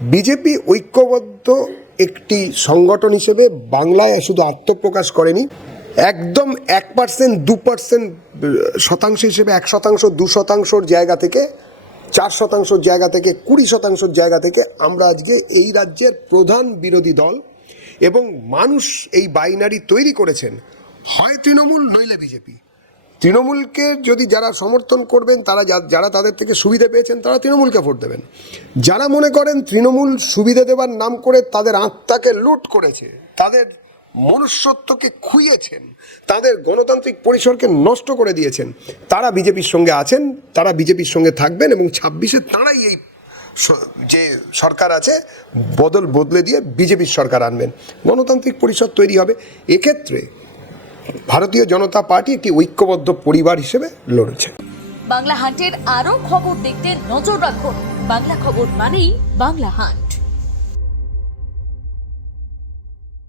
BJP ঐক্যবদ্ধ একটি সংগঠন হিসেবে বাংলায় শুধু আত্মপ্রকাশ করেনি, একদম 1%, 2% শতাংশ হিসেবে 1%, 2%র জায়গা থেকে 4%র জায়গা থেকে 20%র জায়গা থেকে আমরা আজকে এই রাজ্যের প্রধান বিরোধী দল এবং মানুষ এই বাইনারি তৈরি করেছেন, হয় তৃণমূল নইলে বিজেপি। তৃণমূলকে যদি যারা সমর্থন করবেন, তারা যারা তাদের থেকে সুবিধা পেয়েছেন তারা তৃণমূলকে ভোট দেবেন। যারা মনে করেন তৃণমূল সুবিধা দেওয়ার নাম করে তাদের আত্মাকে লুট করেছে, তাদের মনুষ্যত্বকে খুইয়েছেন, তাদের গণতান্ত্রিক পরিসরকে নষ্ট করে দিয়েছেন, তারা বিজেপির সঙ্গে আছেন, তারা বিজেপির সঙ্গে থাকবেন এবং 26-এ তারাই এই যে সরকার আছে বদলে দিয়ে বিজেপির সরকার আনবেন, গণতান্ত্রিক পরিষদ তৈরি হবে। এক্ষেত্রে ভারতীয় জনতা পার্টি একটি ঐক্যবদ্ধ পরিবার হিসেবে লড়ছে। বাংলা হান্টের আরও খবর দেখতে নজর রাখুন। বাংলা খবর মানেই বাংলা হান্ট।